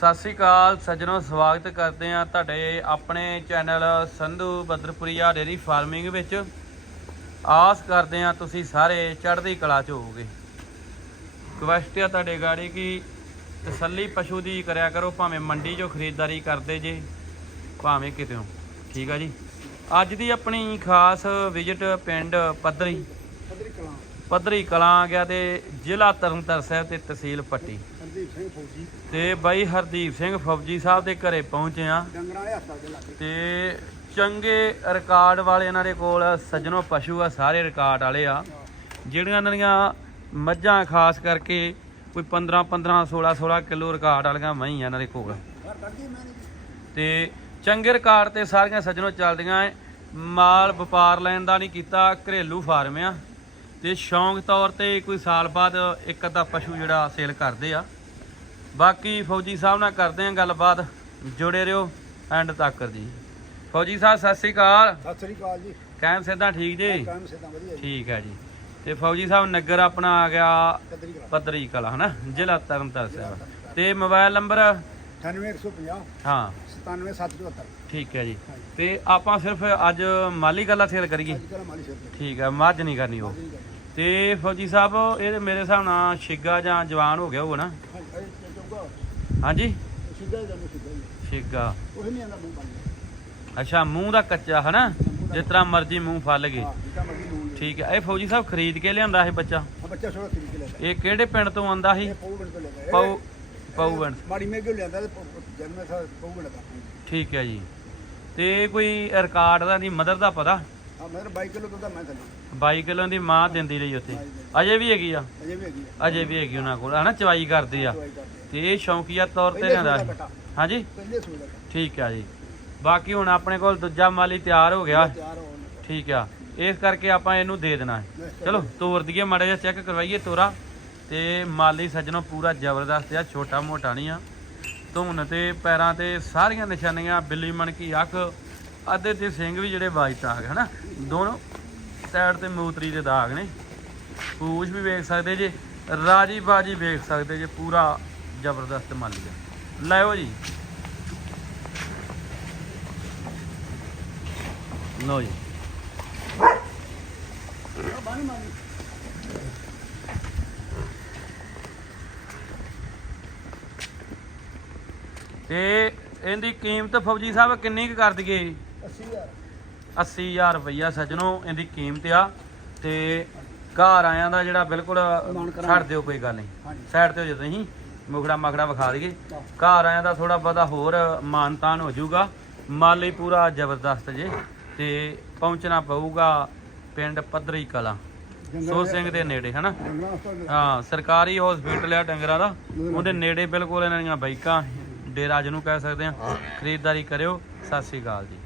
ਸਤਿ ਸ੍ਰੀ ਅਕਾਲ ਸੱਜਣੋ, ਸਵਾਗਤ ਕਰਦੇ ਆ ਤੁਹਾਡੇ ਆਪਣੇ channel Sandhu Badarpuria dairy farming ਵਿੱਚ। ਆਸ ਕਰਦੇ ਆ ਤੁਸੀਂ ਸਾਰੇ ਚੜ੍ਹਦੀ ਕਲਾ ਚ ਹੋਵੋਗੇ। ਰਿਕਵੈਸਟ ਆ ਤੁਹਾਡੇ ਗਾੜੀ ਕਿ ਤਸੱਲੀ ਪਸ਼ੂ ਦੀ ਕਰਿਆ ਕਰੋ, ਭਾਵੇਂ ਮੰਡੀ 'ਚੋਂ ਖਰੀਦਦਾਰੀ ਕਰਦੇ ਜੇ, ਭਾਵੇਂ ਕਿਤੇੋਂ ਠੀਕ ਆ ਜੀ। ਅੱਜ ਦੀ ਆਪਣੀ ਖਾਸ ਵਿਜ਼ਿਟ ਪਿੰਡ ਪੱਧਰੀ। ਪੱਧਰੀ ਕਲਾਂ। ਪੱਧਰੀ ਕਲਾਂ ਆ ਗਿਆ ਤੇ ਜ਼ਿਲ੍ਹਾ ਤਰਨਤਾਰਨ ਸਾਹਿਬ ਤੇ ਤਹਿਸੀਲ ਪੱਟੀ। ਹਰਦੀਪ ਸਿੰਘ ਫੌਜੀ। ਤੇ ਬਾਈ ਹਰਦੀਪ ਸਿੰਘ ਫੌਜੀ ਸਾਹਿਬ ਦੇ ਘਰੇ ਪਹੁੰਚੇ ਆ ਤੇ ਚੰਗੇ ਰਿਕਾਰਡ ਵਾਲੇ ਇਹਨਾਂ ਦੇ ਕੋਲ ਸੱਜਣੋ ਪਸ਼ੂ ਆ ਸਾਰੇ ਰਿਕਾਰਡ ਵਾਲੇ ਆ। ਜਿਹੜੀਆਂ ਇਹਨਾਂ ਦੀਆਂ ਮੱਝਾਂ ਖਾਸ ਕਰਕੇ ਕੋਈ 15 15 16 16 ਕਿਲੋ ਰਿਕਾਰਡ ਵਾਲੀਆਂ ਮਹੀਂ ਆ ਇਹਨਾਂ ਦੇ ਕੋਲ। ਤੇ ਚੰਗੇ ਰਿਕਾਰਡ ਤੇ ਸਾਰੀਆਂ ਸੱਜਣੋ ਚੱਲਦੀਆਂ ਮਾਲ ਵਪਾਰ ਲੈਣ ਦਾ ਨਹੀਂ ਕੀਤਾ ਘਰੇਲੂ ਫਾਰਮ ਆ। ਤੇ ਸ਼ੌਂਕ ਤੌਰ ਤੇ ਕੋਈ ਸਾਲ ਬਾਅਦ ਇੱਕ ਅੱਧਾ ਪਸ਼ੂ ਜਿਹੜਾ ਸੇਲ ਕਰਦੇ ਆ। ਬਾਕੀ ਫੌਜੀ ਸਾਹਿਬ ਨਾਲ ਕਰਦੇ ਆ ਗੱਲਬਾਤ। ਜੁੜੇ ਰਹੋ ਐਂਡ ਤੱਕ ਜੀ। ਫੌਜੀ ਸਾਹਿਬ ਸਤਿ ਸ੍ਰੀ ਅਕਾਲ। ਸਤਿ ਸ੍ਰੀ ਅਕਾਲ ਜੀ। ਕਾਇਮ ਸਿੱਧਾ ਠੀਕ ਜੀ? ਕਾਇਮ ਸੇਤਾ ਵਧੀਆ ਜੀ। ਠੀਕ ਹੈ ਜੀ। ਤੇ ਫੌਜੀ ਸਾਹਿਬ ਨਗਰ ਆਪਣਾ ਆ ਗਿਆ ਪੱਧਰੀ ਕਲਾਂ। ਹਨਾ? ਜ਼ਿਲ੍ਹਾ ਤਰਨਤਾਰਨ ਸਾਹਿਬ। ਤੇ ਮੋਬਾਈਲ ਨੰਬਰ? 98150 ਹਾਂ। 97774 ਠੀਕ ਹੈ ਜੀ। ਤੇ ਆਪਾਂ ਸਿਰਫ ਅੱਜ ਮਾਲੀ ਗੱਲਾਂ ਸੇਲ ਕਰੀਏ? ਠੀਕ ਹੈ ਮੱਝ ਨਹੀਂ ਕਰਨੀ ਉਹ। ਤੇ ਫੌਜੀ ਸਾਹਿਬ ਇਹ ਮੇਰੇ ਹਿਸਾਬ ਨਾਲ ਛਿੱਗਾ ਜਾਂ ਜਵਾਨ ਹੋ ਗਿਆ ਹੋਊ ਨਾ? ਹਾਂਜੀ ਛਿੱਗਾ ਉਹ ਅੱਛਾ ਮੂੰਹ ਦਾ ਕੱਚਾ ਹਨਾ? ਜਿਸ ਤਰ੍ਹਾਂ ਮਰਜ਼ੀ ਮੂੰਹ ਫੱਲ ਗਏ ਠੀਕ ਹੈ ਇਹ ਫੌਜੀ ਸਾਹਿਬ ਖਰੀਦ ਕੇ ਲਿਆਂਦਾ ਇਹ ਬੱਚਾ? ਛੋੜਾ ਇਹ ਕਿਹੜੇ ਪਿੰਡ ਤੋਂ ਆਂਦਾ ਸੀ? ਪਉ ਪਉਵਨ ਮਾੜੀ ਮੇਗੇ ਲਿਆਂਦਾ ਜਨਮ ਸਾ ਪਊ ਬਣ ਦਾ। ਠੀਕ ਹੈ ਜੀ। ਤੇ ਕੋਈ ਰਿਕਾਰਡ ਦਾ ਨਹੀਂ ਮਦਰ ਦਾ ਪਤਾ? ਹਾਂ ਮੇਰੇ 22 ਕਿਲੋ ਦੁੱਧ ਆ ਮੈਂ ਥੱਲੇ 22 ਕਿਲੋ ਦੀ ਮਾਂ ਦਿੰਦੀ ਰਹੀ ਉੱਥੇ। ਅਜੇ ਵੀ ਹੈਗੀ ਆ? ਅਜੇ ਵੀ ਹੈਗੀ ਆ। ਅਜੇ ਵੀ ਹੈਗੀ ਉਹਨਾਂ ਕੋਲ। ਹਨਾ ਚਵਾਈ ਕਰਦੇ ਆ। ਦਵਾਈ ਕਰਦੇ ਤੇ ਇਹ ਸ਼ੌਂਕੀਆ ਤੌਰ ਤੇ ਪਹਿਲੇ ਸੂਈ। ਹਾਂਜੀ? ਪਹਿਲੇ ਸੂਈ ਦਾ ਠੀਕ ਆ ਜੀ। ਬਾਕੀ ਹੁਣ ਆਪਣੇ ਕੋਲ ਦੂਜਾ ਮਾਲੀ ਤਿਆਰ ਹੋ ਗਿਆ। ਤਿਆਰ ਹੋਣ ਠੀਕ ਆ। ਇਸ ਕਰਕੇ ਆਪਾਂ ਇਹਨੂੰ ਦੇ ਦੇਣਾ ਹੈ। ਚਲੋ ਤੋਰ ਦਈਏ ਮਾੜਾ ਜਿਹਾ ਚੈੱਕ ਕਰਵਾਈਏ ਤੋਰਾ। ਤੇ ਮਾਲੀ ਸੱਜਣੋ ਪੂਰਾ ਜ਼ਬਰਦਸਤ ਆ ਛੋਟਾ ਮੋਟਾ ਨਹੀਂ ਆ। ਧੁੰਨ ਤੇ ਪੈਰਾਂ ਤੇ ਸਾਰੀਆਂ ਨਿਸ਼ਾਨੀਆਂ ਬਿੱਲੀ ਮਣ ਕੀ ਅੱਖ ਅੱਧੇ ਤੇ ਸਿੰਘ ਵੀ ਜਿਹੜੇ ਵਾਈਟ ਆ ਗਏ ਹਨਾ? ਦੋਨੋਂ ਸਾਈਡ ਤੇ ਮੂਤਰੀ ਦੇ ਦਾਗ ਨੇ। ਪੂਛ ਵੀ ਵੇਖ ਸਕਦੇ ਜੇ, ਰਾਜੀ ਬਾਜੀ ਵੇਖ ਸਕਦੇ ਜੇ, ਪੂਰਾ ਜ਼ਬਰਦਸਤ ਮਾਲੀ ਆ ਲੈਓ ਜੀ। ਲਓ ਜੀ। ਤੇ ਇਹਦੀ ਕੀਮਤ ਫੌਜੀ ਸਾਹਿਬ ਕਿੰਨੀ ਕੁ ਕਰ ਦਈਏ? 80000 80000 ਰੁਪਈਆ ਸੱਜਣੋ ਇਹਦੀ ਕੀਮਤ ਆ ਤੇ ਘਰ ਆਇਆਂ ਦਾ ਜਿਹੜਾ ਬਿਲਕੁਲ। ਛੱਡ ਦਿਓ ਕੋਈ ਗੱਲ ਨਹੀਂ। ਸਾਈਡ ਤੇ ਹੋ ਜਾ ਤੁਸੀਂ ਮੁਖੜਾ ਮਖੜਾ ਵਿਖਾ ਦਈਏ। ਘਰ ਆਇਆਂ ਦਾ ਥੋੜਾ ਬਹੁਤਾ ਹੋਰ ਮਾਨਤਾਨ ਹੋ ਜਾਊਗਾ। ਮਾਲੀ ਪੂਰਾ ਜ਼ਬਰਦਸਤ ਜੇ ਤੇ ਪਹੁੰਚਣਾ ਪਊਗਾ ਪਿੰਡ ਪੱਧਰੀ ਕਲਾ। ਸੋ ਸਿੰਘ ਦੇ ਨੇੜੇ ਹਨਾ? ਹਾਂ ਸਰਕਾਰੀ ਹਸਪੀਟਲ ਆ ਡੰਗਰਾਂ ਦਾ। ਉਹਦੇ ਨੇੜੇ ਬਿਲਕੁਲ ਇਹਨਾਂ ਦੀਆਂ ਬਾਈਕਾਂ ਡੇਰਾ ਜਿਹਨੂੰ ਕਹਿ ਸਕਦੇ ਆ ਖਰੀਦਦਾਰੀ ਕਰਿਓ। ਸਤਿ ਸ੍ਰੀ ਅਕਾਲ ਜੀ।